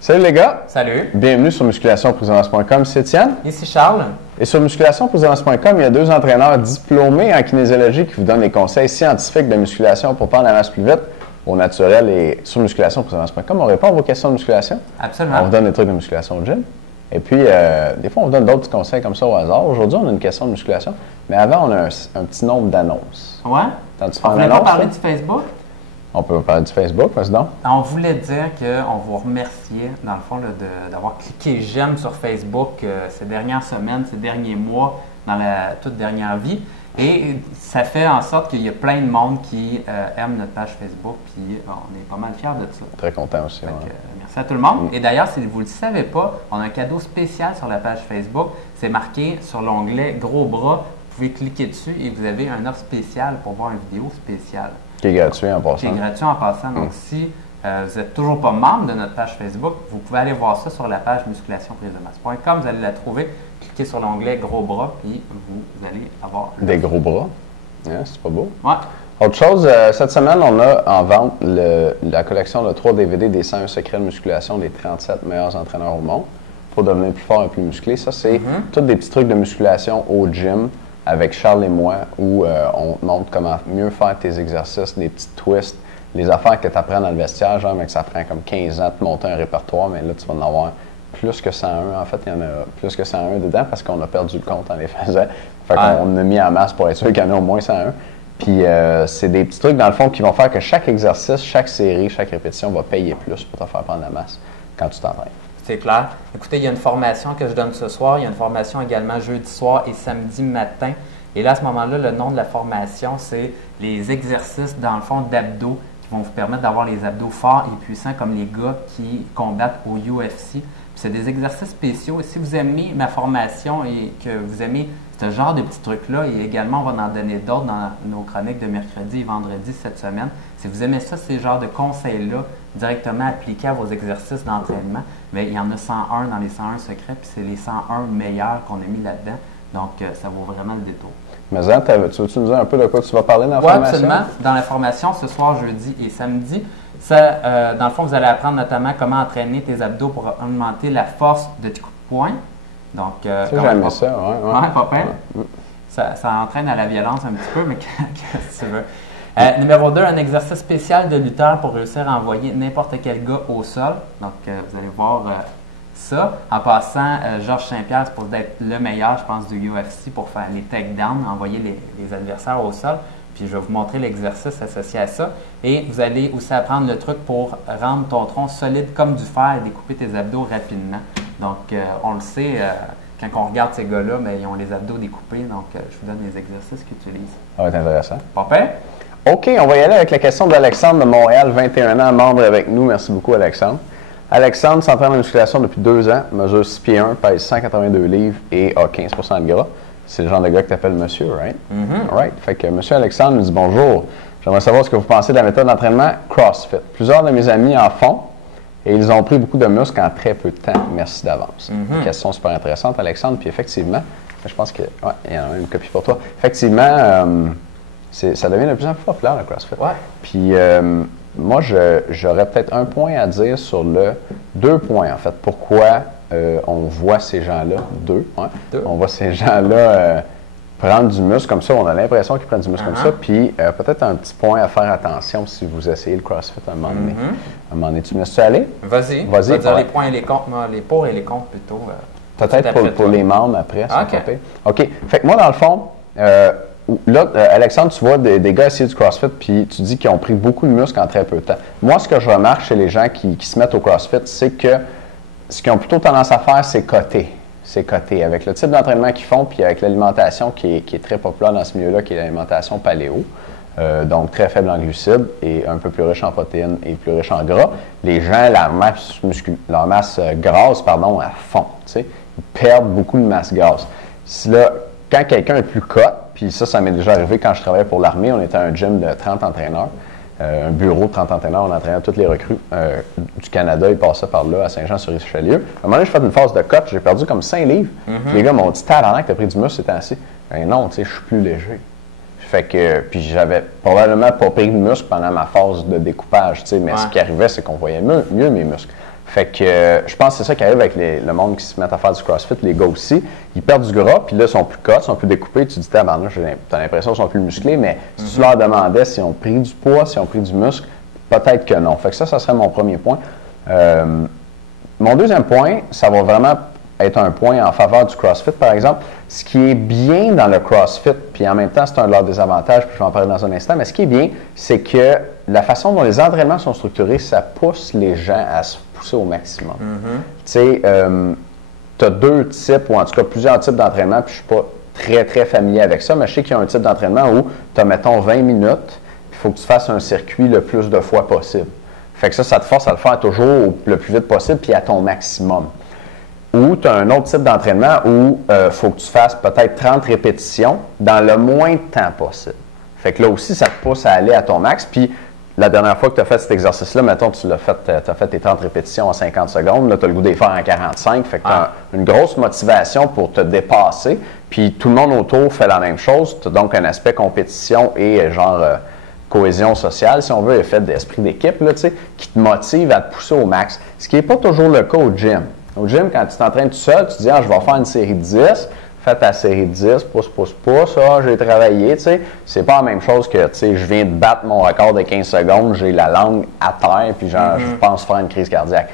Salut les gars! Salut! Bienvenue sur musculationprésidence.com, c'est Étienne. Ici Charles. Et sur musculationprésidence.com, il y a deux entraîneurs diplômés en kinésiologie qui vous donnent des conseils scientifiques de musculation pour prendre la masse plus vite, au naturel. Et sur musculationprésidence.com, on répond à vos questions de musculation. Absolument. On vous donne des trucs de musculation au gym. Et puis, des fois, on vous donne d'autres conseils comme ça au hasard. Aujourd'hui, on a une question de musculation, mais avant, on a un petit nombre d'annonces. Ouais? T'as-tu On voulait pas parler du Facebook? On peut parler du Facebook, vas-y donc. On voulait dire qu'on vous remerciait, dans le fond, d'avoir cliqué j'aime sur Facebook ces dernières semaines, ces derniers mois, dans la toute dernière vie. Et ça fait en sorte qu'il y a plein de monde qui aime notre page Facebook, puis on est pas mal fiers de ça. Très content aussi. Ouais. Merci à tout le monde. Et d'ailleurs, si vous ne le savez pas, on a un cadeau spécial sur la page Facebook. C'est marqué sur l'onglet Gros bras. Vous pouvez cliquer dessus et vous avez un offre spéciale pour voir une vidéo spéciale. Qui est gratuit en passant. Qui est gratuit en passant. Donc, si vous n'êtes toujours pas membre de notre page Facebook, vous pouvez aller voir ça sur la page musculationprisemasse.com. Vous allez la trouver. Cliquez sur l'onglet Gros bras, puis vous allez avoir... Des gros bras. Yeah, c'est pas beau. Ouais. Autre chose, cette semaine, on a en vente la collection de 3 DVD des 101 secrets de musculation des 37 meilleurs entraîneurs au monde pour devenir plus fort et plus musclé. Ça, c'est tous des petits trucs de musculation au gym avec Charles et moi où on te montre comment mieux faire tes exercices, des petits twists, les affaires que tu apprends dans le vestiaire, genre, mais que ça prend comme 15 ans de monter un répertoire, mais là, tu vas en avoir plus que 101. En fait, il y en a plus que 101 dedans parce qu'on a perdu le compte en les faisant. Fait qu'on a mis en masse pour être sûr qu'il y en a au moins 101. Puis, c'est des petits trucs, dans le fond, qui vont faire que chaque exercice, chaque série, chaque répétition va payer plus pour te faire prendre la masse quand tu t'entraînes. C'est clair. Écoutez, il y a une formation que je donne ce soir. Il y a une formation également jeudi soir et samedi matin. Et là, à ce moment-là, le nom de la formation, c'est les exercices, dans le fond, d'abdos qui vont vous permettre d'avoir les abdos forts et puissants comme les gars qui combattent au UFC. C'est des exercices spéciaux. Et si vous aimez ma formation et que vous aimez ce genre de petits trucs-là, et également, on va en donner d'autres dans nos chroniques de mercredi et vendredi cette semaine. Si vous aimez ça, ces genres de conseils-là, directement appliqués à vos exercices d'entraînement, bien, il y en a 101 dans les 101 secrets, puis c'est les 101 meilleurs qu'on a mis là-dedans. Donc, ça vaut vraiment le détour. Mais Zan, tu veux-tu nous dire un peu de quoi tu vas parler dans la formation? Oui, absolument. Dans la formation, ce soir, jeudi et samedi, ça, dans le fond, vous allez apprendre notamment comment entraîner tes abdos pour augmenter la force de tes coups de poing. Donc, j'aime ça, ouais. Ouais, pas pire. Ouais. Ça entraîne à la violence un petit peu, mais qu'est-ce que tu veux? Numéro 2, un exercice spécial de lutteur pour réussir à envoyer n'importe quel gars au sol. Donc, vous allez voir ça. En passant, Georges Saint-Pierre, c'est pour être le meilleur, je pense, du UFC pour faire les takedowns, envoyer les adversaires au sol. Puis, je vais vous montrer l'exercice associé à ça. Et vous allez aussi apprendre le truc pour rendre ton tronc solide comme du fer et découper tes abdos rapidement. Donc, on le sait, quand on regarde ces gars-là, bien, ils ont les abdos découpés. Donc, je vous donne les exercices qu'ils utilisent. Ça va être intéressant. Pas pire? OK, on va y aller avec la question d'Alexandre de Montréal, 21 ans, membre avec nous. Merci beaucoup, Alexandre. Alexandre s'entraîne en musculation depuis 2 ans, mesure 6 pieds 1, pèse 182 livres et a 15 de gras. C'est le genre de gars que tu appelles monsieur, right? Right. Fait que monsieur Alexandre nous dit bonjour. J'aimerais savoir ce que vous pensez de la méthode d'entraînement CrossFit. Plusieurs de mes amis en font et ils ont pris beaucoup de muscles en très peu de temps. Merci d'avance. Question super intéressante, Alexandre. Puis effectivement, je pense qu'il y en a une copie pour toi. Effectivement, ça devient de plus en plus populaire, le CrossFit. Ouais. Puis moi, j'aurais peut-être un point à dire sur 2 points, en fait. Pourquoi on voit ces gens-là, on voit ces gens-là prendre du muscle comme ça. On a l'impression qu'ils prennent du muscle comme ça. Puis peut-être un petit point à faire attention si vous essayez le CrossFit à un moment donné. À un moment donné, tu me laisses-tu aller? Vas-y. On va dire les points et les contre, les pour et les contre plutôt. Peut-être pour les membres après. OK. Fait que moi, dans le fond, là, Alexandre, tu vois des gars essayer du CrossFit, puis tu dis qu'ils ont pris beaucoup de muscles en très peu de temps. Moi, ce que je remarque chez les gens qui se mettent au CrossFit, c'est que ce qu'ils ont plutôt tendance à faire, c'est coter. C'est coter. Avec le type d'entraînement qu'ils font, puis avec l'alimentation qui est très populaire dans ce milieu-là, qui est l'alimentation paléo, donc très faible en glucides et un peu plus riche en protéines et plus riche en gras, les gens, leur masse grasse, à fond. Ils perdent beaucoup de masse grasse. Là, quand quelqu'un est plus cut, puis ça m'est déjà arrivé quand je travaillais pour l'armée, on était un gym de 30 entraîneurs, un bureau de 30 entraîneurs, on entraînait toutes les recrues du Canada, ils passaient par là à Saint-Jean-sur-Richelieu. À un moment donné, j'ai fait une phase de cut, j'ai perdu comme 5 livres. Les gars m'ont dit, tabarnak, t'as pris du muscle ces temps-ci. Ben non, je suis plus léger. Fait que, puis j'avais probablement pas pris de muscle pendant ma phase de découpage, mais ce qui arrivait, c'est qu'on voyait mieux mes muscles. Fait que je pense que c'est ça qui arrive avec le monde qui se met à faire du CrossFit, les gars aussi. Ils perdent du gras, puis là, ils sont plus cut, ils sont plus découpés. Tu te dis, t'as l'impression qu'ils sont plus musclés, mais si tu leur demandais s'ils ont pris du poids, s'ils ont pris du muscle, peut-être que non. Fait que ça serait mon premier point. Mon deuxième point, ça va vraiment être un point en faveur du CrossFit, par exemple. Ce qui est bien dans le CrossFit, puis en même temps, c'est un de leurs désavantages, puis je vais en parler dans un instant, mais ce qui est bien, c'est que la façon dont les entraînements sont structurés, ça pousse les gens à se pousser au maximum. Tu sais, tu as deux types, ou en tout cas plusieurs types d'entraînement, puis je ne suis pas très, très familier avec ça, mais je sais qu'il y a un type d'entraînement où tu as, mettons, 20 minutes, il faut que tu fasses un circuit le plus de fois possible. Fait que ça te force à le faire toujours le plus vite possible, puis à ton maximum. Ou tu as un autre type d'entraînement où il faut que tu fasses peut-être 30 répétitions dans le moins de temps possible. Fait que là aussi, ça te pousse à aller à ton max. Puis la dernière fois que tu as fait cet exercice-là, mettons, tu as fait tes 30 répétitions en 50 secondes, là, tu as le goût de les faire en 45. Fait que tu as une grosse motivation pour te dépasser. Puis tout le monde autour fait la même chose. Tu as donc un aspect compétition et cohésion sociale, si on veut, effet d'esprit d'équipe, là, qui te motive à te pousser au max. Ce qui n'est pas toujours le cas au gym. Au gym, quand tu t'entraînes tout seul, tu te dis, je vais faire une série de 10, fais ta série de 10, pousse, j'ai travaillé, tu sais. C'est pas la même chose que, tu sais, je viens de battre mon record de 15 secondes, j'ai la langue à terre, puis je pense faire une crise cardiaque.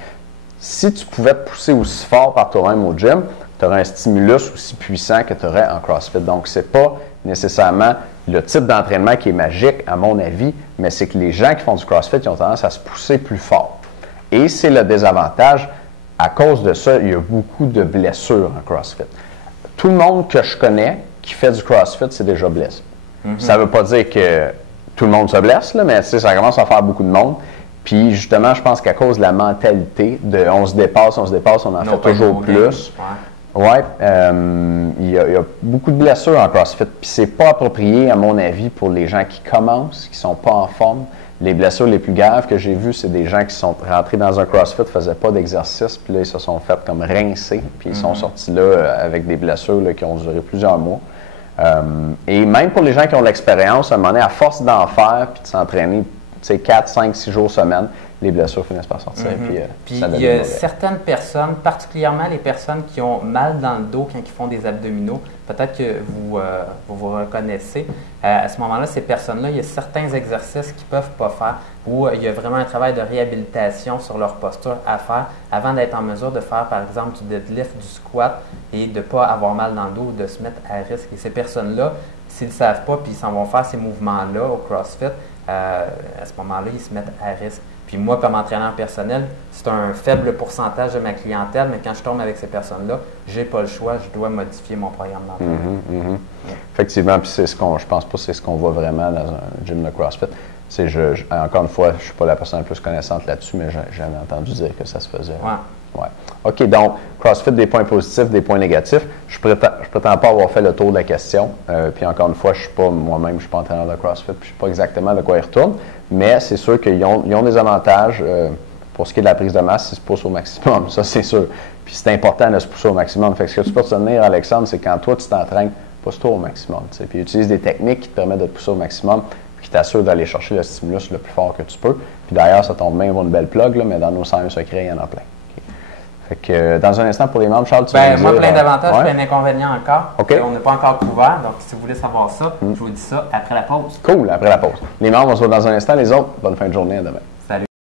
Si tu pouvais te pousser aussi fort par toi-même au gym, tu aurais un stimulus aussi puissant que tu aurais en CrossFit. Donc, c'est pas nécessairement le type d'entraînement qui est magique, à mon avis, mais c'est que les gens qui font du CrossFit, ils ont tendance à se pousser plus fort. Et c'est le désavantage. À cause de ça, il y a beaucoup de blessures en CrossFit. Tout le monde que je connais qui fait du CrossFit, c'est déjà blessé. Ça ne veut pas dire que tout le monde se blesse, là, mais ça commence à faire beaucoup de monde. Puis justement, je pense qu'à cause de la mentalité de on se dépasse, on en fait toujours plus. Ouais, il y a beaucoup de blessures en CrossFit. Puis c'est pas approprié, à mon avis, pour les gens qui commencent, qui sont pas en forme. Les blessures les plus graves que j'ai vues, c'est des gens qui sont rentrés dans un CrossFit, ne faisaient pas d'exercice, puis là, ils se sont fait comme rincer, puis ils sont sortis là avec des blessures là, qui ont duré plusieurs mois. Et même pour les gens qui ont l'expérience, à un moment donné, à force d'en faire, puis de s'entraîner 4, 5, 6 jours semaine, les blessures finissent par sortir. Puis il y a certaines personnes, particulièrement les personnes qui ont mal dans le dos quand ils font des abdominaux, peut-être que vous reconnaissez. À ce moment-là, ces personnes-là, il y a certains exercices qu'ils ne peuvent pas faire où il y a vraiment un travail de réhabilitation sur leur posture à faire avant d'être en mesure de faire, par exemple, du deadlift, du squat et de ne pas avoir mal dans le dos ou de se mettre à risque. Et ces personnes-là, s'ils ne le savent pas puis ils s'en vont faire ces mouvements-là au CrossFit, à ce moment-là, ils se mettent à risque. Puis moi, comme entraîneur personnel, c'est un faible pourcentage de ma clientèle, mais quand je tombe avec ces personnes-là, je n'ai pas le choix, je dois modifier mon programme d'entraînement. Effectivement, puis c'est je pense pas que c'est ce qu'on voit vraiment dans un gym de CrossFit. Encore une fois, je ne suis pas la personne la plus connaissante là-dessus, mais j'ai jamais entendu dire que ça se faisait. Ouais. OK, donc, CrossFit, des points positifs, des points négatifs. Je prétends pas avoir fait le tour de la question. Puis encore une fois, je suis pas pas entraîneur de CrossFit, puis je ne sais pas exactement de quoi ils retournent. Mais c'est sûr qu'ils ont des avantages pour ce qui est de la prise de masse, ils se poussent au maximum, ça c'est sûr. Puis c'est important de se pousser au maximum. Fait que ce que tu peux retenir, Alexandre, c'est quand toi tu t'entraînes, pousse-toi au maximum. T'sais. Puis utilise des techniques qui te permettent de te pousser au maximum, puis qui t'assurent d'aller chercher le stimulus le plus fort que tu peux. Puis d'ailleurs, ça tombe bien, avoir une belle plug, là, mais dans nos 101 secrets, il y en a plein. Fait que dans un instant, pour les membres, Charles, tu vas moi, dire, plein d'avantages, plein d'inconvénients encore. Okay. On n'est pas encore couvert, donc si vous voulez savoir ça, je vous dis ça après la pause. Cool, après la pause. Les membres, on se voit dans un instant. Les autres, bonne fin de journée, à demain. Salut.